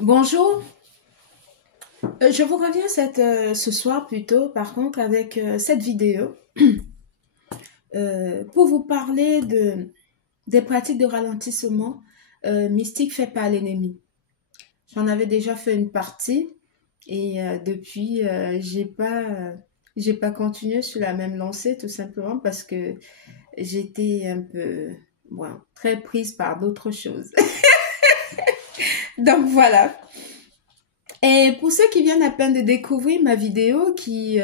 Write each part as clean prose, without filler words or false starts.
Bonjour, je vous reviens ce soir plutôt, par contre, avec cette vidéo pour vous parler des pratiques de ralentissement mystique fait par l'ennemi. J'en avais déjà fait une partie et depuis, j'ai pas continué sur la même lancée tout simplement parce que j'étais un peu, très prise par d'autres choses. Donc voilà. Et pour ceux qui viennent à peine de découvrir ma vidéo, qui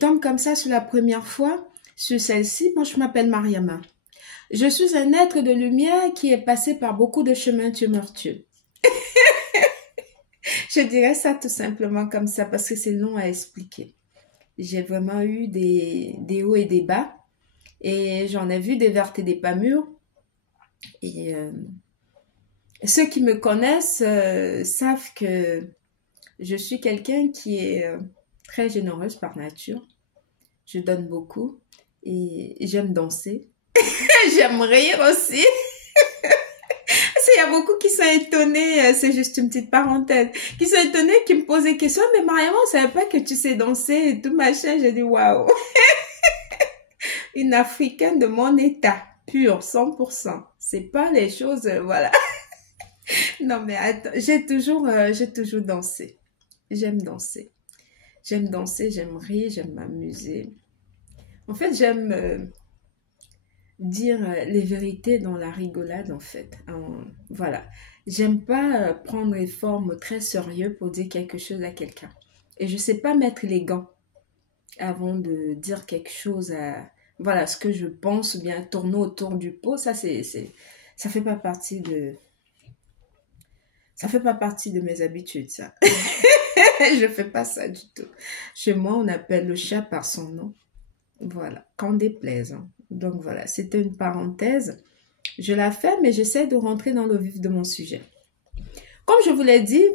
tombe comme ça sur la première fois, sur celle-ci, moi je m'appelle Mariama. Je suis un être de lumière qui est passé par beaucoup de chemins tumultueux. Je dirais ça tout simplement comme ça parce que c'est long à expliquer. J'ai vraiment eu des hauts et des bas et j'en ai vu des vertes et des pas mûres. Et ceux qui me connaissent savent que je suis quelqu'un qui est très généreuse par nature. Je donne beaucoup et j'aime danser. J'aime rire aussi. Il y a beaucoup qui sont étonnés, c'est juste une petite parenthèse, qui sont étonnés, qui me posent des questions, mais Mariama, on savait pas que tu sais danser et tout machin. J'ai dit waouh. Une Africaine de mon état, pure, 100%. C'est pas les choses, voilà. Non mais attends, j'ai toujours dansé. J'aime danser. J'aime danser, j'aime rire, j'aime m'amuser. En fait, j'aime dire les vérités dans la rigolade, en fait. Voilà. J'aime pas prendre les formes très sérieux pour dire quelque chose à quelqu'un. Et je sais pas mettre les gants avant de dire quelque chose à... Voilà, ce que je pense, ou bien tourner autour du pot, ça ça fait pas partie de... Ça fait pas partie de mes habitudes, ça. Je fais pas ça du tout. Chez moi, on appelle le chat par son nom. Voilà, qu'en déplaise. Hein. Donc voilà, c'était une parenthèse. Je la fais, mais j'essaie de rentrer dans le vif de mon sujet. Comme je vous l'ai dit,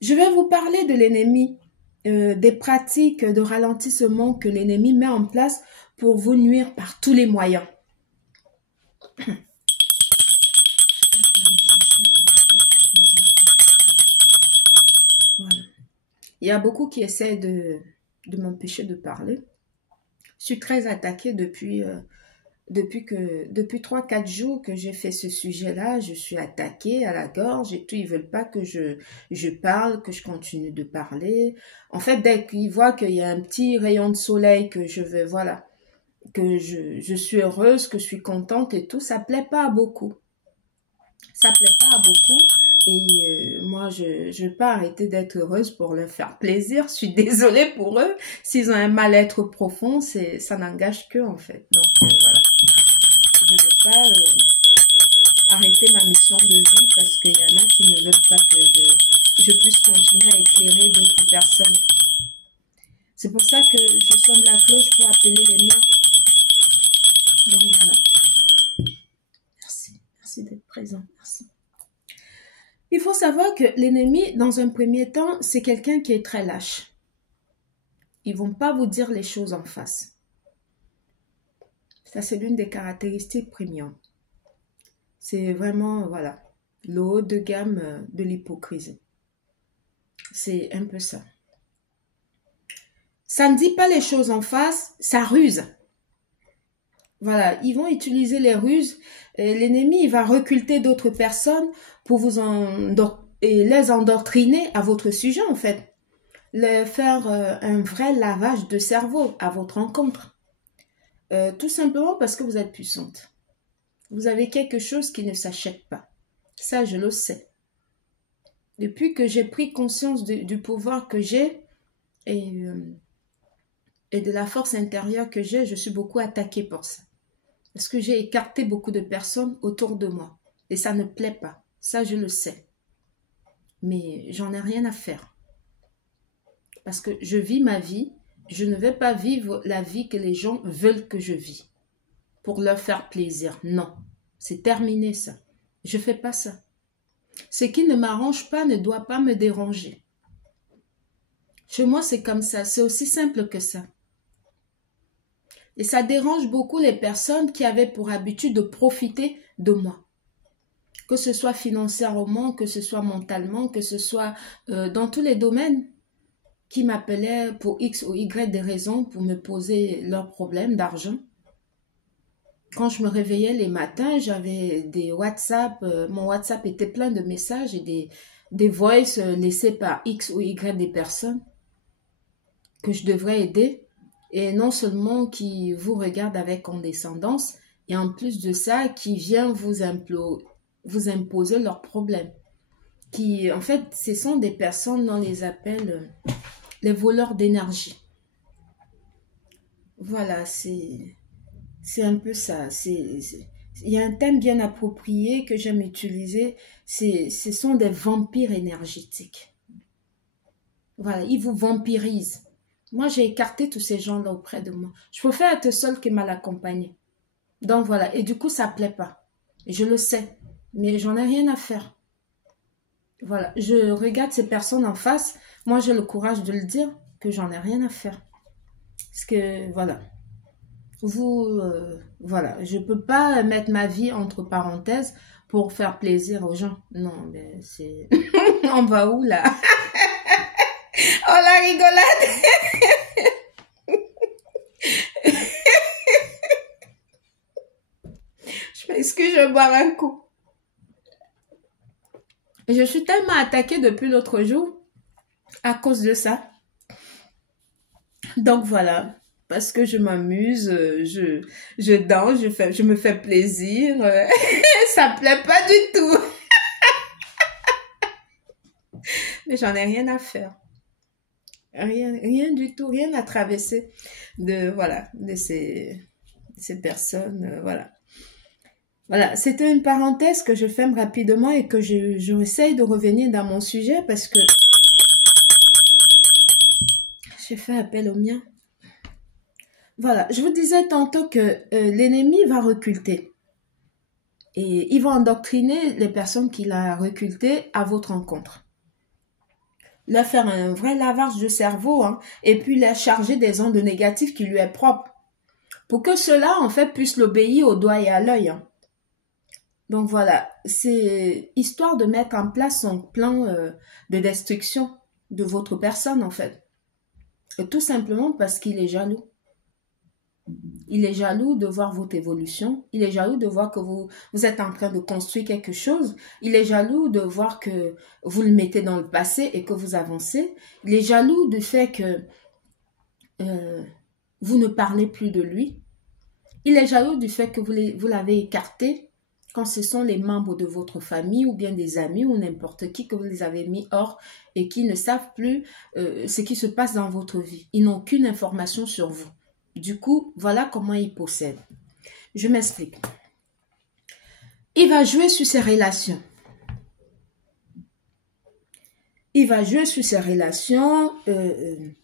je vais vous parler de l'ennemi, des pratiques de ralentissement que l'ennemi met en place pour vous nuire par tous les moyens. Voilà. Il y a beaucoup qui essaient de m'empêcher de parler. Je suis très attaquée depuis 3-4 jours que j'ai fait ce sujet-là. Je suis attaquée à la gorge et tout. Ils veulent pas que je parle, que je continue de parler. En fait, dès qu'ils voient qu'il y a un petit rayon de soleil, que je vais, voilà, que je suis heureuse, que je suis contente et tout, ça plaît pas à beaucoup. Ça plaît pas à beaucoup. Et moi, je vais pas arrêter d'être heureuse pour leur faire plaisir. Je suis désolée pour eux. S'ils ont un mal-être profond, ça n'engage qu'eux, en fait. Donc, voilà. Je ne veux pas arrêter ma mission de vie parce qu'il y en a qui ne veulent pas que je puisse continuer à éclairer d'autres personnes. C'est pour ça que je sonne la cloche pour appeler les miens. Donc, voilà. Merci. Merci d'être présent. Merci. Il faut savoir que l'ennemi, dans un premier temps, c'est quelqu'un qui est très lâche. Ils ne vont pas vous dire les choses en face. Ça, c'est l'une des caractéristiques premium. C'est vraiment, voilà, le haut de gamme de l'hypocrisie. C'est un peu ça. Ça ne dit pas les choses en face, ça ruse. Voilà, ils vont utiliser les ruses. L'ennemi, il va recruter d'autres personnes pour les endoctriner à votre sujet, en fait. Faire un vrai lavage de cerveau à votre encontre. Tout simplement parce que vous êtes puissante. Vous avez quelque chose qui ne s'achète pas. Ça, je le sais. Depuis que j'ai pris conscience du pouvoir que j'ai et de la force intérieure que j'ai, je suis beaucoup attaquée pour ça. Parce que j'ai écarté beaucoup de personnes autour de moi. Et ça ne plaît pas. Ça, je le sais. Mais j'en ai rien à faire. Parce que je vis ma vie. Je ne vais pas vivre la vie que les gens veulent que je vis. Pour leur faire plaisir. Non. C'est terminé ça. Je ne fais pas ça. Ce qui ne m'arrange pas ne doit pas me déranger. Chez moi, c'est comme ça. C'est aussi simple que ça. Et ça dérange beaucoup les personnes qui avaient pour habitude de profiter de moi. que ce soit financièrement, que ce soit mentalement, que ce soit dans tous les domaines, qui m'appelaient pour X ou Y des raisons pour me poser leurs problèmes d'argent. Quand je me réveillais les matins, j'avais des WhatsApp, mon WhatsApp était plein de messages et des voices laissés par X ou Y des personnes que je devrais aider. Et non seulement qui vous regardent avec condescendance, et en plus de ça, qui vient vous imposer leurs problèmes. Qui, en fait, ce sont des personnes, on les appelle les voleurs d'énergie. Voilà, c'est un peu ça. Il y a un thème bien approprié que j'aime utiliser. Ce sont des vampires énergétiques. Voilà, ils vous vampirisent. Moi, j'ai écarté tous ces gens-là auprès de moi. Je préfère être seule que mal accompagnée. Donc voilà, et du coup, ça ne plaît pas. Je le sais, mais j'en ai rien à faire. Voilà, je regarde ces personnes en face. Moi, j'ai le courage de le dire que j'en ai rien à faire. Parce que, voilà. Voilà, je peux pas mettre ma vie entre parenthèses pour faire plaisir aux gens. Non, mais c'est... On va où, là? Oh, la rigolade! Je m'excuse, je vais boire un coup. Je suis tellement attaquée depuis l'autre jour à cause de ça. Donc, voilà. Parce que je m'amuse, je danse, je me fais plaisir. Ça plaît pas du tout. Mais j'en ai rien à faire. Rien du tout, rien à traverser de ces personnes. Voilà. Voilà, c'était une parenthèse que je ferme rapidement et que je essaye de revenir dans mon sujet parce que j'ai fait appel au mien. Voilà, je vous disais tantôt que l'ennemi va reculter. Et il va endoctriner les personnes qu'il a recrutées à votre rencontre. Leur faire un vrai lavage de cerveau, hein, et puis leur charger des ondes négatives qui lui est propre. Pour que cela, en fait, puisse l'obéir au doigt et à l'œil. Hein. Donc voilà, c'est histoire de mettre en place son plan de destruction de votre personne, en fait. Et tout simplement parce qu'il est jaloux. Il est jaloux de voir votre évolution. Il est jaloux de voir que vous êtes en train de construire quelque chose. Il est jaloux de voir que vous le mettez dans le passé et que vous avancez. Il est jaloux du fait que vous ne parlez plus de lui. Il est jaloux du fait que vous l'avez écarté quand ce sont les membres de votre famille ou bien des amis ou n'importe qui que vous les avez mis hors et qui ne savent plus ce qui se passe dans votre vie. Ils n'ont aucune information sur vous. Du coup, voilà comment il possède. Je m'explique. Il va jouer sur ses relations. Il va jouer sur ses relations. Peu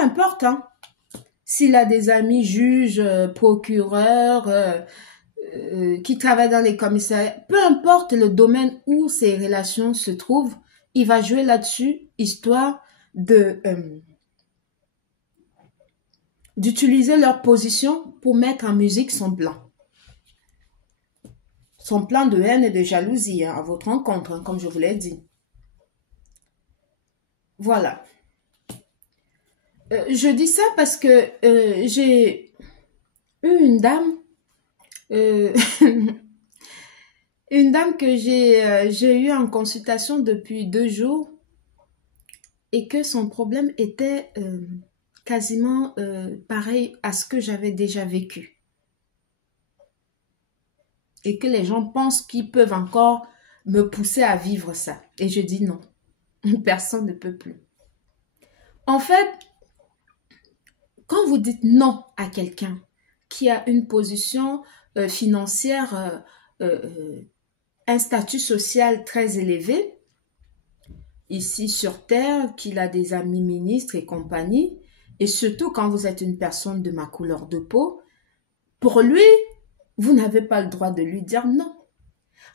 importe, hein. S'il a des amis juges, procureurs, qui travaillent dans les commissariats, peu importe le domaine où ces relations se trouvent, il va jouer là-dessus, histoire d'utiliser leur position pour mettre en musique son plan. Son plan de haine et de jalousie hein, à votre rencontre, hein, comme je vous l'ai dit. Voilà. Je dis ça parce que j'ai eu une dame, une dame que j'ai eu en consultation depuis 2 jours et que son problème était quasiment pareil à ce que j'avais déjà vécu. Et que les gens pensent qu'ils peuvent encore me pousser à vivre ça. Et je dis non, personne ne peut plus. En fait, quand vous dites non à quelqu'un qui a une position financière, un statut social très élevé, ici sur Terre, qu'il a des amis ministres et compagnie, et surtout quand vous êtes une personne de ma couleur de peau, pour lui, vous n'avez pas le droit de lui dire non.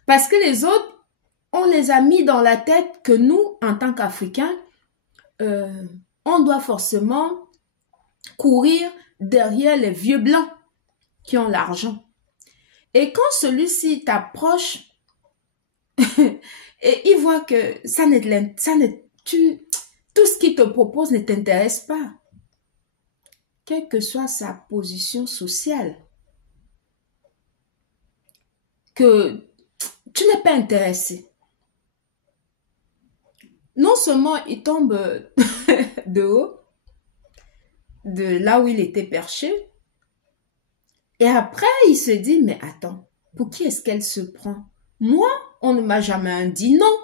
Parce que les autres, on les a mis dans la tête que nous, en tant qu'Africains, on doit forcément courir derrière les vieux blancs qui ont l'argent. Et quand celui-ci t'approche et il voit que tout ce qu'il te propose ne t'intéresse pas, quelle que soit sa position sociale, que tu n'es pas intéressé. Non seulement il tombe de haut, de là où il était perché, et après il se dit, mais attends, pour qui est-ce qu'elle se prend? Moi, on ne m'a jamais dit non.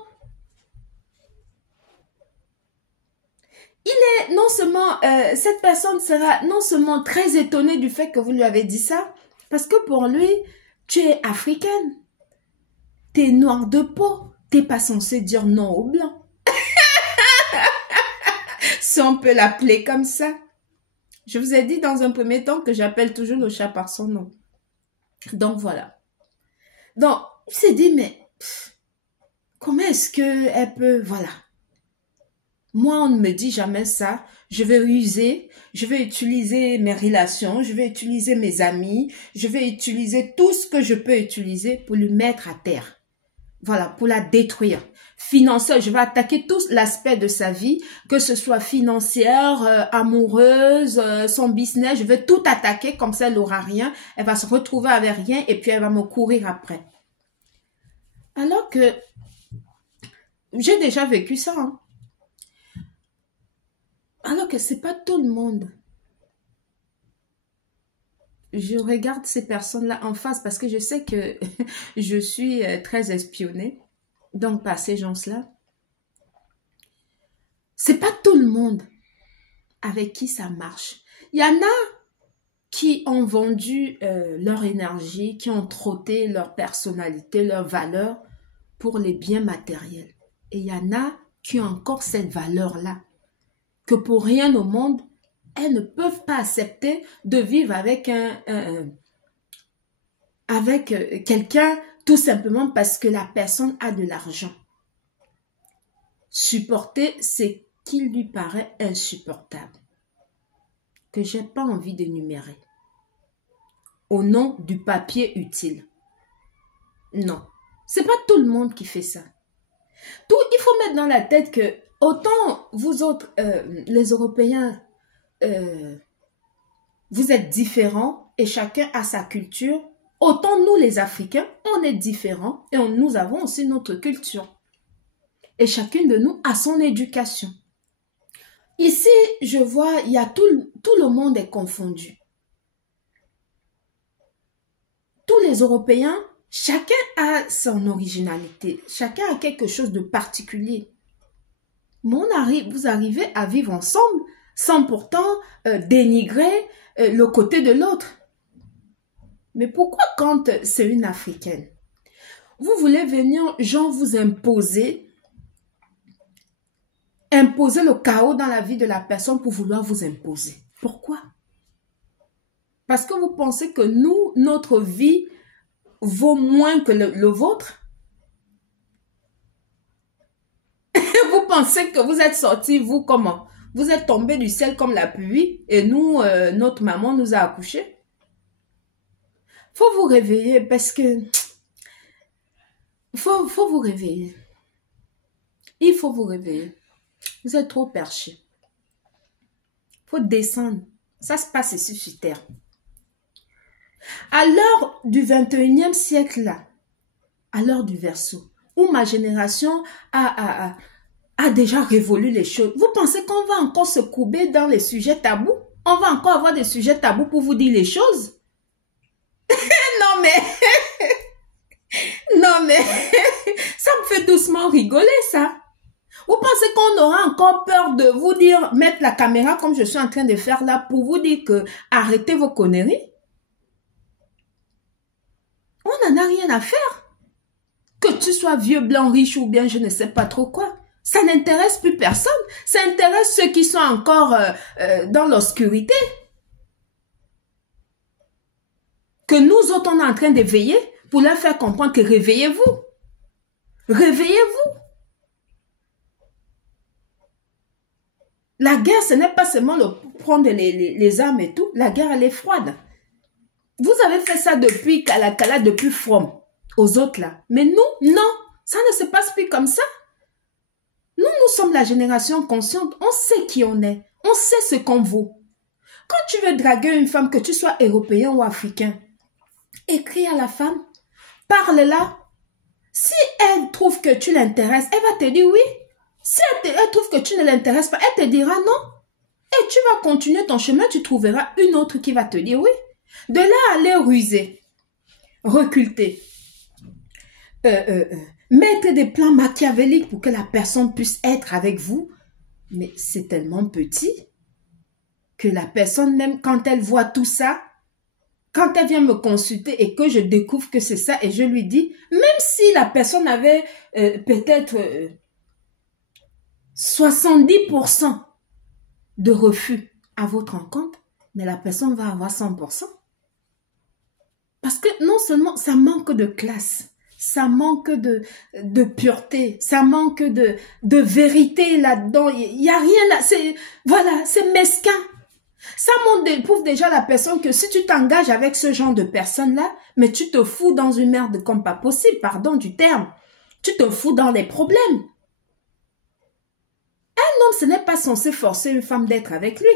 Non seulement, cette personne sera non seulement très étonnée du fait que vous lui avez dit ça, parce que pour lui, tu es africaine, tu es noire de peau, tu n'es pas censé dire non aux blancs. Si on peut l'appeler comme ça. Je vous ai dit dans un premier temps que j'appelle toujours le chat par son nom. Donc voilà. Donc, il s'est dit, mais comment est-ce qu'elle peut, voilà. Moi, on ne me dit jamais ça. Je vais user, je vais utiliser mes relations, je vais utiliser mes amis, je vais utiliser tout ce que je peux utiliser pour lui mettre à terre. Voilà, pour la détruire. Financière, je vais attaquer tout l'aspect de sa vie, que ce soit financière, amoureuse, son business, je vais tout attaquer, comme ça elle n'aura rien, elle va se retrouver avec rien et puis elle va me courir après. Alors que j'ai déjà vécu ça, hein. Alors que c'est pas tout le monde. Je regarde ces personnes-là en face parce que je sais que je suis très espionnée. Donc, par ces gens-là. C'est pas tout le monde avec qui ça marche. Il y en a qui ont vendu leur énergie, qui ont trotté leur personnalité, leurs valeurs pour les biens matériels. Et il y en a qui ont encore cette valeur-là, que pour rien au monde, elles ne peuvent pas accepter de vivre avec quelqu'un tout simplement parce que la personne a de l'argent. Supporter ce qui lui paraît insupportable, que j'ai pas envie d'énumérer, au nom du papier utile. Non, c'est pas tout le monde qui fait ça. Il faut mettre dans la tête que autant vous autres, les Européens, vous êtes différents et chacun a sa culture, autant nous les Africains, on est différents et nous avons aussi notre culture. Et chacune de nous a son éducation. Ici, je vois, il y a tout le monde est confondu. Tous les Européens, chacun a son originalité. Chacun a quelque chose de particulier. Mais vous arrivez à vivre ensemble sans pourtant dénigrer le côté de l'autre. Mais pourquoi quand c'est une Africaine, vous voulez venir, genre, vous imposer le chaos dans la vie de la personne pour vouloir vous imposer? Pourquoi? Parce que vous pensez que notre vie vaut moins que le vôtre? Vous pensez que vous êtes sortis, vous, comment? Vous êtes tombés du ciel comme la pluie et nous, notre maman nous a accouchés? Faut vous réveiller parce que... Faut vous réveiller. Il faut vous réveiller. Vous êtes trop perchés. Faut descendre. Ça se passe ici sur Terre. À l'heure du 21e siècle, là, à l'heure du Verseau, où ma génération a déjà révolu les choses, vous pensez qu'on va encore se courber dans les sujets tabous? On va encore avoir des sujets tabous pour vous dire les choses? Non mais... Non mais... Ça me fait doucement rigoler, ça. Vous pensez qu'on aura encore peur de vous dire, mettre la caméra comme je suis en train de faire là, pour vous dire que arrêtez vos conneries? On n'en a rien à faire. Que tu sois vieux, blanc, riche ou bien je ne sais pas trop quoi. Ça n'intéresse plus personne. Ça intéresse ceux qui sont encore dans l'obscurité. Que nous autres, on est en train de veiller pour leur faire comprendre que réveillez-vous. Réveillez-vous. La guerre, ce n'est pas seulement prendre les armes et tout. La guerre, elle est froide. Vous avez fait ça depuis Kalakala, depuis From, aux autres là. Mais nous, non, ça ne se passe plus comme ça. Nous sommes la génération consciente. On sait qui on est. On sait ce qu'on vaut. Quand tu veux draguer une femme, que tu sois européen ou africain, écris à la femme, parle-la. Si elle trouve que tu l'intéresses, elle va te dire oui. Si elle trouve que tu ne l'intéresses pas, elle te dira non. Et tu vas continuer ton chemin, tu trouveras une autre qui va te dire oui. De là à aller ruser, reculter, mettre des plans machiavéliques pour que la personne puisse être avec vous, mais c'est tellement petit que la personne, même quand elle voit tout ça, quand elle vient me consulter et que je découvre que c'est ça et je lui dis, même si la personne avait peut-être 70% de refus à votre rencontre, mais la personne va avoir 100%. Parce que non seulement ça manque de classe, ça manque de pureté, ça manque de vérité là-dedans. Il n'y a rien là. Voilà, c'est mesquin. Ça prouve déjà la personne que si tu t'engages avec ce genre de personne-là, mais tu te fous dans une merde comme pas possible, pardon du terme. Tu te fous dans les problèmes. Un homme, ce n'est pas censé forcer une femme d'être avec lui.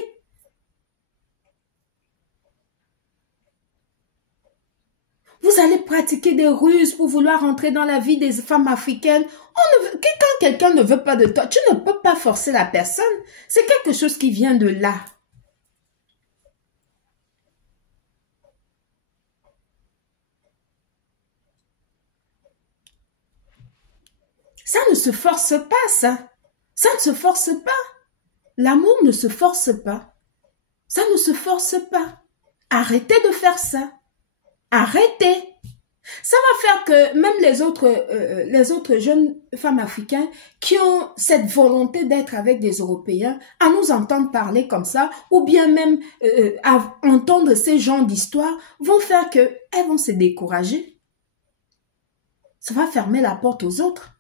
Vous allez pratiquer des ruses pour vouloir entrer dans la vie des femmes africaines. Quand quelqu'un ne veut pas de toi, tu ne peux pas forcer la personne. C'est quelque chose qui vient de là. Ça ne se force pas, ça. Ça ne se force pas. L'amour ne se force pas. Ça ne se force pas. Arrêtez de faire ça. Arrêtez. Ça va faire que même les autres jeunes femmes africaines qui ont cette volonté d'être avec des Européens, à nous entendre parler comme ça, ou bien même à entendre ces genres d'histoires, vont faire que elles vont se décourager. Ça va fermer la porte aux autres.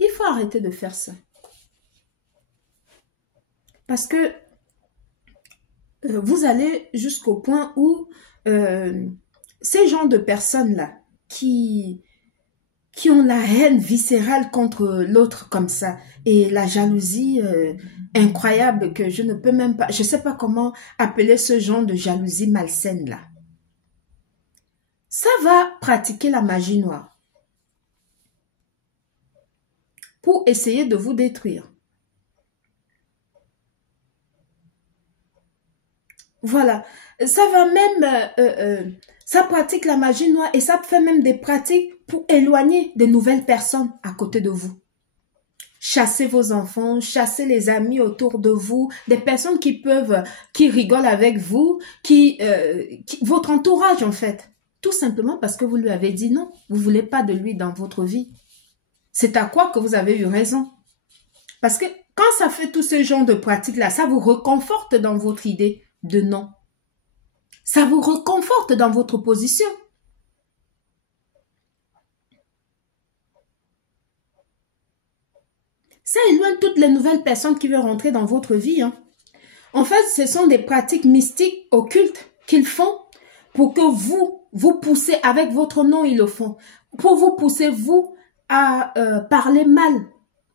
Il faut arrêter de faire ça. Parce que vous allez jusqu'au point où ces genres de personnes-là qui ont la haine viscérale contre l'autre comme ça et la jalousie incroyable que je ne peux même pas, je ne sais pas comment appeler ce genre de jalousie malsaine-là. Ça va pratiquer la magie noire pour essayer de vous détruire. Voilà, ça va même, ça pratique la magie noire et ça fait même des pratiques pour éloigner des nouvelles personnes à côté de vous. Chassez vos enfants, chassez les amis autour de vous, des personnes qui rigolent avec vous, votre entourage en fait. Tout simplement parce que vous lui avez dit non, vous ne voulez pas de lui dans votre vie. C'est à quoi que vous avez eu raison. Parce que quand ça fait tout ce genre de pratiques-là, ça vous réconforte dans votre idée de non. Ça vous réconforte dans votre position. Ça éloigne toutes les nouvelles personnes qui veulent rentrer dans votre vie. Hein. En fait, ce sont des pratiques mystiques occultes qu'ils font pour que vous poussez, avec votre nom, ils le font, pour vous pousser, vous, à parler mal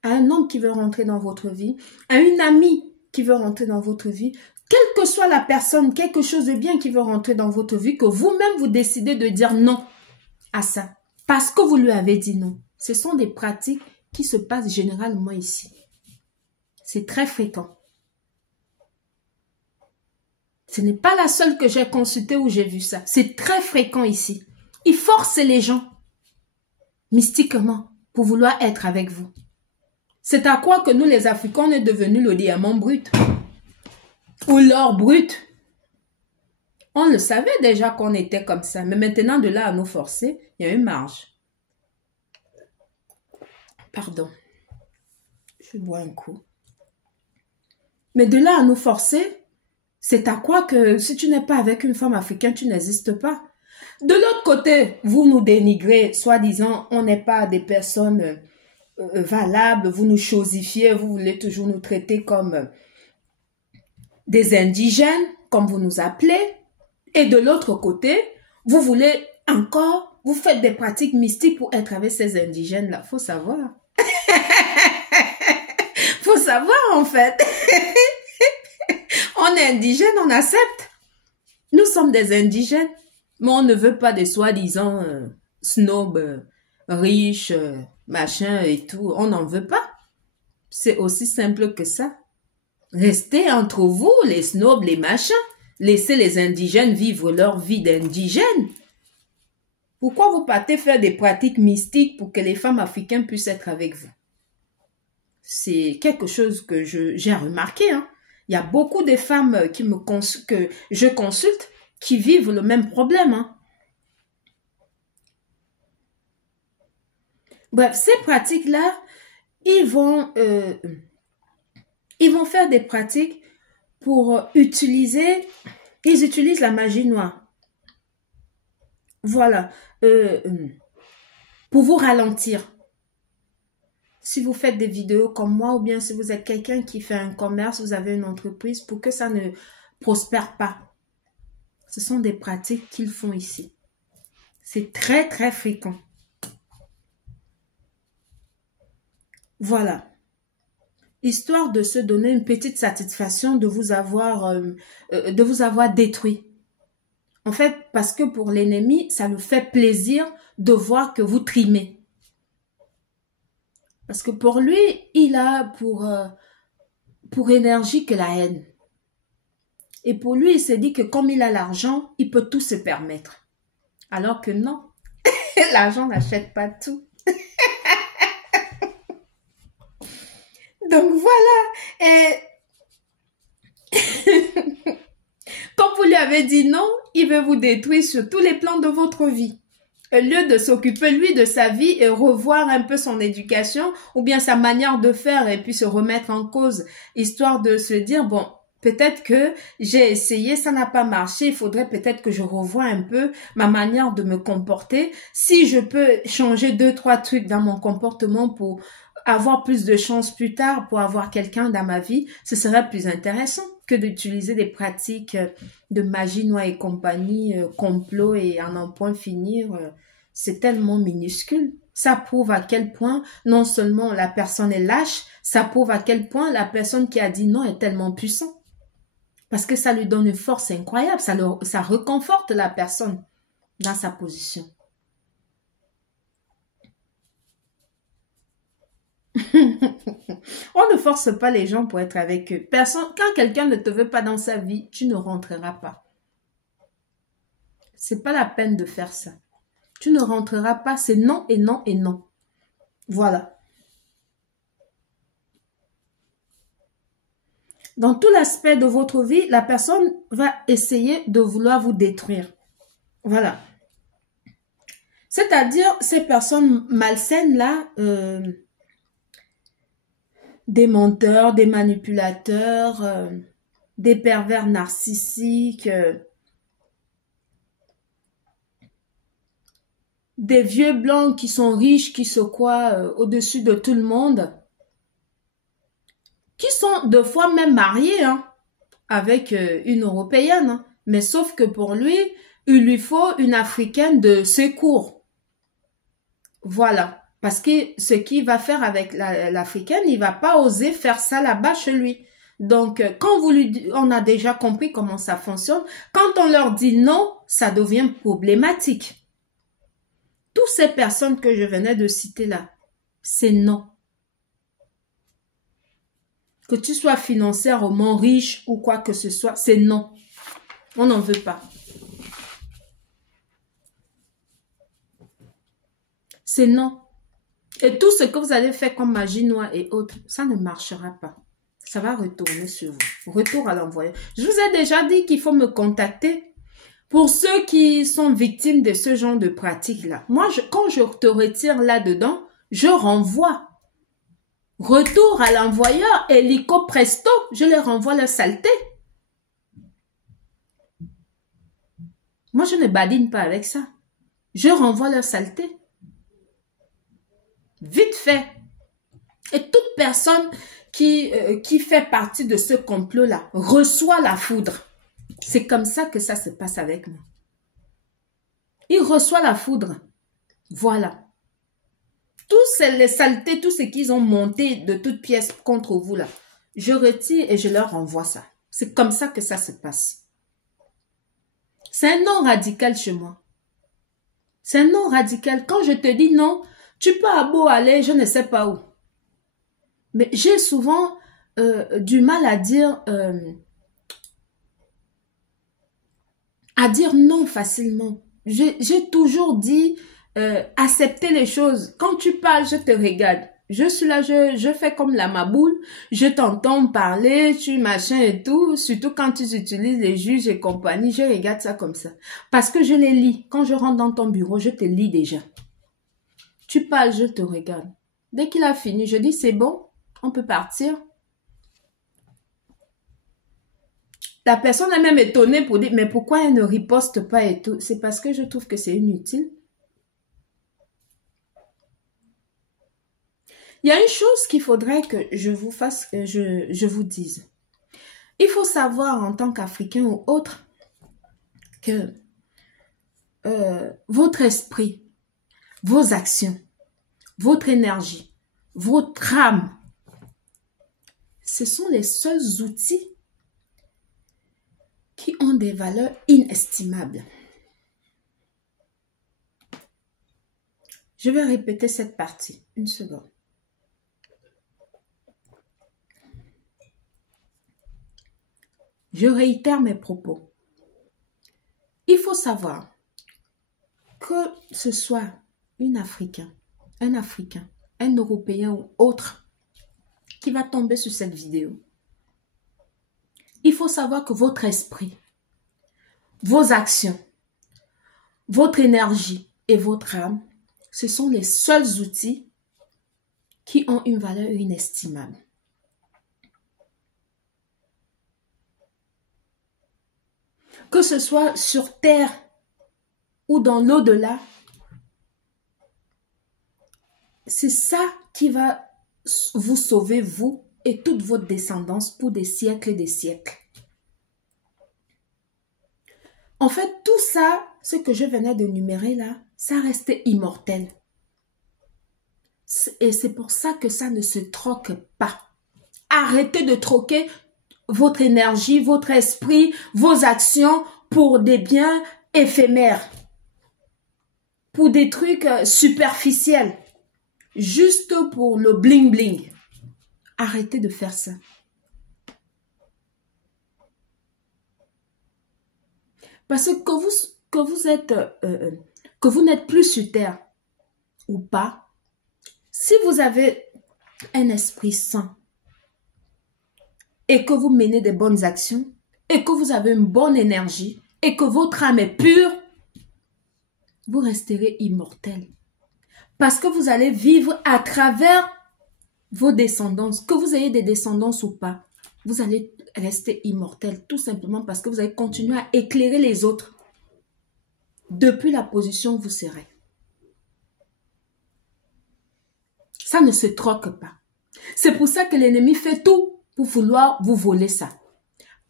à un homme qui veut rentrer dans votre vie, à une amie qui veut rentrer dans votre vie, quelle que soit la personne, quelque chose de bien qui veut rentrer dans votre vie, que vous-même vous décidez de dire non à ça, parce que vous lui avez dit non. Ce sont des pratiques qui se passent généralement ici. C'est très fréquent. Ce n'est pas la seule que j'ai consultée où j'ai vu ça. C'est très fréquent ici. Ils forcent les gens, mystiquement, pour vouloir être avec vous. C'est à quoi que nous, les Africains, on est devenus le diamant brut. Ou l'or brut. On le savait déjà qu'on était comme ça. Mais maintenant, de là à nous forcer, il y a une marge. Pardon. Je bois un coup. Mais de là à nous forcer, c'est à quoi que si tu n'es pas avec une femme africaine, tu n'existes pas. De l'autre côté, vous nous dénigrez, soi-disant, on n'est pas des personnes valables, vous nous chosifiez, vous voulez toujours nous traiter comme des indigènes. comme vous nous appelez, et de l'autre côté, vous voulez encore, vous faites des pratiques mystiques pour être avec ces indigènes-là. Faut savoir. Faut savoir, en fait. On est indigène, on accepte. Nous sommes des indigènes, mais on ne veut pas des soi-disant snobs, riches, machin et tout. On n'en veut pas. C'est aussi simple que ça. Restez entre vous, les snobs, les machins. Laissez les indigènes vivre leur vie d'indigènes. Pourquoi vous partez faire des pratiques mystiques pour que les femmes africaines puissent être avec vous? C'est quelque chose que j'ai remarqué. Hein. Il y a beaucoup de femmes que je consulte qui vivent le même problème. Hein. Bref, ces pratiques-là, ils vont faire des pratiques pour ils utilisent la magie noire. Voilà, pour vous ralentir. Si vous faites des vidéos comme moi, ou bien si vous êtes quelqu'un qui fait un commerce, vous avez une entreprise, pour que ça ne prospère pas. Ce sont des pratiques qu'ils font ici. C'est très, très fréquent. Voilà. Histoire de se donner une petite satisfaction de vous avoir détruit. En fait, parce que pour l'ennemi, ça lui fait plaisir de voir que vous trimez. Parce que pour lui, il a pour énergie que la haine. Et pour lui, il s'est dit que comme il a l'argent, il peut tout se permettre. Alors que non, l'argent n'achète pas tout. Donc voilà. Et quand vous lui avez dit non, il veut vous détruire sur tous les plans de votre vie. Au lieu de s'occuper, lui, de sa vie et revoir un peu son éducation ou bien sa manière de faire et puis se remettre en cause, histoire de se dire, bon, peut-être que j'ai essayé, ça n'a pas marché, il faudrait peut-être que je revoie un peu ma manière de me comporter. Si je peux changer 2-3 trucs dans mon comportement pour avoir plus de chance plus tard, pour avoir quelqu'un dans ma vie, ce serait plus intéressant que d'utiliser des pratiques de magie noire et compagnie, complot et en un point finir. C'est tellement minuscule. Ça prouve à quel point non seulement la personne est lâche, ça prouve à quel point la personne qui a dit non est tellement puissante. Parce que ça lui donne une force incroyable, ça réconforte la personne dans sa position. On ne force pas les gens pour être avec eux. Quand quelqu'un ne te veut pas dans sa vie, tu ne rentreras pas. C'est pas la peine de faire ça. Tu ne rentreras pas, c'est non et non et non. Voilà. Dans tout l'aspect de votre vie, la personne va essayer de vouloir vous détruire. Voilà. C'est-à-dire, ces personnes malsaines-là, des menteurs, des manipulateurs, des pervers narcissiques, des vieux blancs qui sont riches, qui se croient au-dessus de tout le monde, qui sont deux fois même mariés hein, avec une Européenne. Hein. Mais sauf que pour lui, il lui faut une Africaine de secours. Voilà. Parce que ce qu'il va faire avec l'Africaine, il va pas oser faire ça là-bas chez lui. Donc, quand on a déjà compris comment ça fonctionne, quand on leur dit non, ça devient problématique. Toutes ces personnes que je venais de citer là, c'est non. Que tu sois financièrement riche ou quoi que ce soit, c'est non. On n'en veut pas. C'est non. Et tout ce que vous allez faire comme magie noire et autres, ça ne marchera pas. Ça va retourner sur vous. Retour à l'envoyeur. Je vous ai déjà dit qu'il faut me contacter. Pour ceux qui sont victimes de ce genre de pratique-là, moi, quand je te retire là-dedans, je renvoie. Retour à l'envoyeur, hélico presto, je les renvoie leur saleté. Moi, je ne badine pas avec ça. Je renvoie leur saleté. Vite fait. Et toute personne qui fait partie de ce complot-là reçoit la foudre. C'est comme ça que ça se passe avec moi. Il reçoit la foudre. Voilà. Tous les saletés, tout ce qu'ils ont monté de toutes pièces contre vous là, je retire et je leur renvoie ça. C'est comme ça que ça se passe. C'est un non radical chez moi. C'est un non radical. Quand je te dis non, tu peux à beau aller, je ne sais pas où. Mais j'ai souvent du mal à dire non facilement. J'ai toujours dit accepter les choses. Quand tu parles, je te regarde. Je suis là, je fais comme la maboule. Je t'entends parler, tu machin et tout. Surtout quand tu utilises les juges et compagnie, je regarde ça comme ça. Parce que je les lis. Quand je rentre dans ton bureau, je te lis déjà. Tu parles, je te regarde. Dès qu'il a fini, je dis c'est bon, on peut partir. La personne est même étonnée pour dire, mais pourquoi elle ne riposte pas et tout? C'est parce que je trouve que c'est inutile. Il y a une chose qu'il faudrait que je vous fasse, je vous dise. Il faut savoir en tant qu'Africain ou autre que votre esprit, vos actions, votre énergie, votre âme, ce sont les seuls outils qui ont des valeurs inestimables. Je vais répéter cette partie, une seconde. Je réitère mes propos. Il faut savoir que ce soit un Africain, un Européen ou autre qui va tomber sur cette vidéo. Il faut savoir que votre esprit, vos actions, votre énergie et votre âme, ce sont les seuls outils qui ont une valeur inestimable. Que ce soit sur terre ou dans l'au-delà, c'est ça qui va vous sauver, vous et toute votre descendance pour des siècles et des siècles. En fait, tout ça, ce que je venais de numérer là, ça restait immortel. Et c'est pour ça que ça ne se troque pas. Arrêtez de troquer votre énergie, votre esprit, vos actions pour des biens éphémères, pour des trucs superficiels, juste pour le bling bling. Arrêtez de faire ça. Parce que vous n'êtes plus sur terre ou pas, si vous avez un esprit sain et que vous menez des bonnes actions et que vous avez une bonne énergie et que votre âme est pure, vous resterez immortel. Parce que vous allez vivre à travers vos descendances, que vous ayez des descendances ou pas, vous allez rester immortel tout simplement parce que vous allez continuer à éclairer les autres depuis la position où vous serez. Ça ne se troque pas. C'est pour ça que l'ennemi fait tout pour vouloir vous voler ça.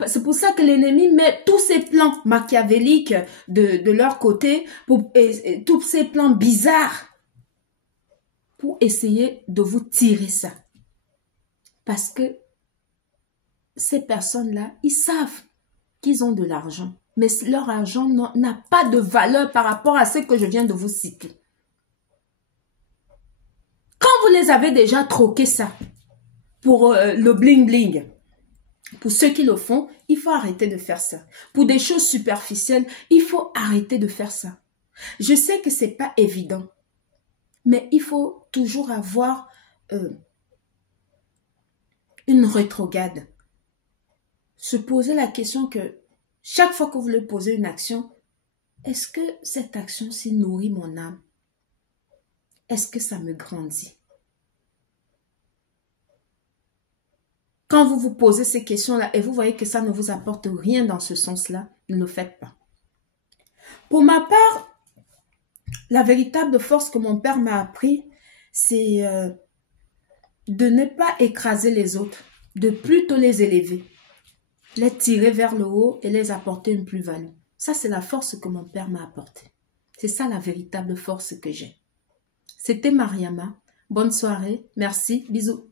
C'est pour ça que l'ennemi met tous ses plans machiavéliques de leur côté, et tous ces plans bizarres pour essayer de vous tirer ça. Parce que ces personnes-là, ils savent qu'ils ont de l'argent, mais leur argent n'a pas de valeur par rapport à ce que je viens de vous citer. Quand vous les avez déjà troqués ça pour le bling-bling, pour ceux qui le font, il faut arrêter de faire ça. Pour des choses superficielles, il faut arrêter de faire ça. Je sais que c'est pas évident, mais il faut toujours avoir une rétrograde. Se poser la question que chaque fois que vous voulez poser une action, est-ce que cette action-ci nourrit mon âme? Est-ce que ça me grandit? Quand vous vous posez ces questions-là et vous voyez que ça ne vous apporte rien dans ce sens-là, ne le faites pas. Pour ma part, la véritable force que mon père m'a appris, c'est de ne pas écraser les autres, de plutôt les élever. les tirer vers le haut et les apporter une plus-value. Ça, c'est la force que mon père m'a apportée. C'est ça la véritable force que j'ai. C'était Mariama. Bonne soirée. Merci. Bisous.